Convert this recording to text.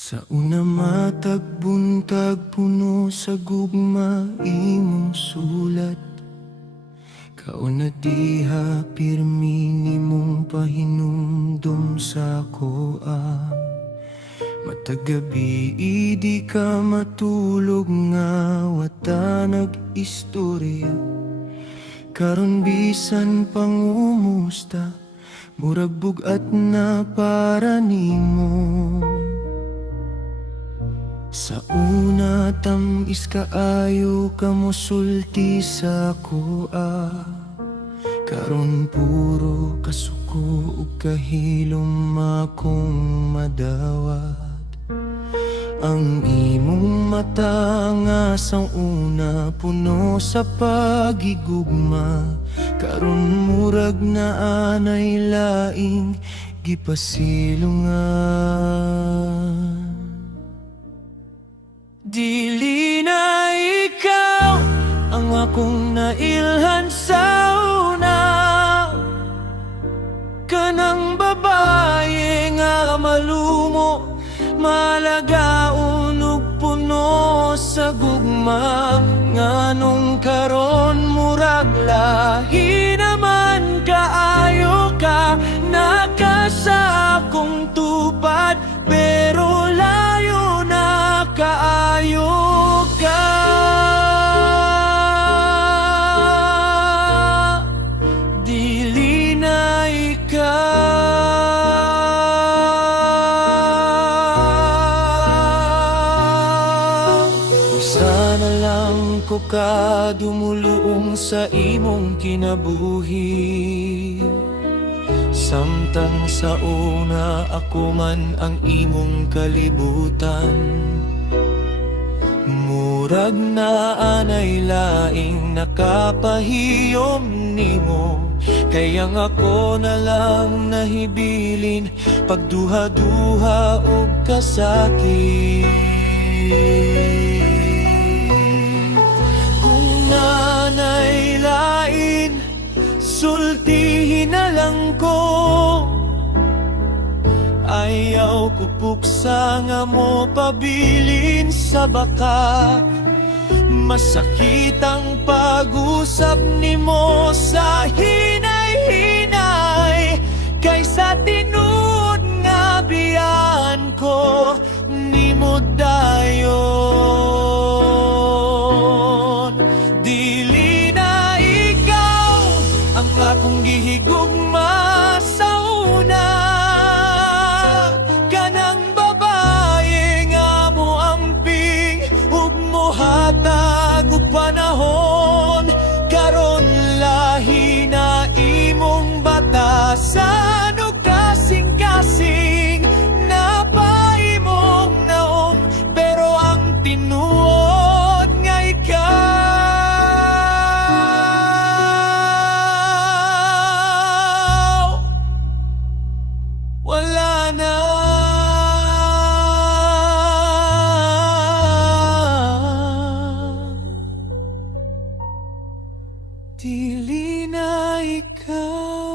Sa una matag buntag puno sa gugma imong sulat. Kauna diha pirmi nimong pahinumdum sa koa. Matag gabi di ka matulog nga wata nag-istorya. Karon bisan pangumusta murag bugat na para nimo. Sa una tamis kaayo ka mosulti sa kuha. Karon puro kasuko ug kahilom akong madawat. Ang imong mata nga sang una puno sa pagigugma. Karon murag na anay laing gipasilungan. Dili na ikaw ang akong nailhan sa una. Kanang babae nga malumo, malagaon ug puno sa gugma. Nganong karon murag lahi naman kaayo ka. Nakasa akong tupad pero layo na kaayo ka. Dili na ikaw. Sana lang ko ka dumuluong sa imong kinabuhi. Samtang sa una ako man ang imong kalibutan. Murag na anay laing nakapahiyom nimo. Kaya nga ako na lang nahibilin pagduha-duha og kasakit. Kung nanay lain sultihin na lang ko. Ayaw ko puksa nga mo pabilin sa baka. Masakit ang pag-usap nimo sa hinay-hinay. Kaysa tinuod nga biyan ko nimo dayon. Dili na ikaw ang akong gihigugma sa una. Kanang babae nga mo amping ug mohatag og panahon. Karon lahi na imong batasan ug kasing-kasing napaimong naong. Pero ang tinuod nga ikaw wala na. Dili na ikaw.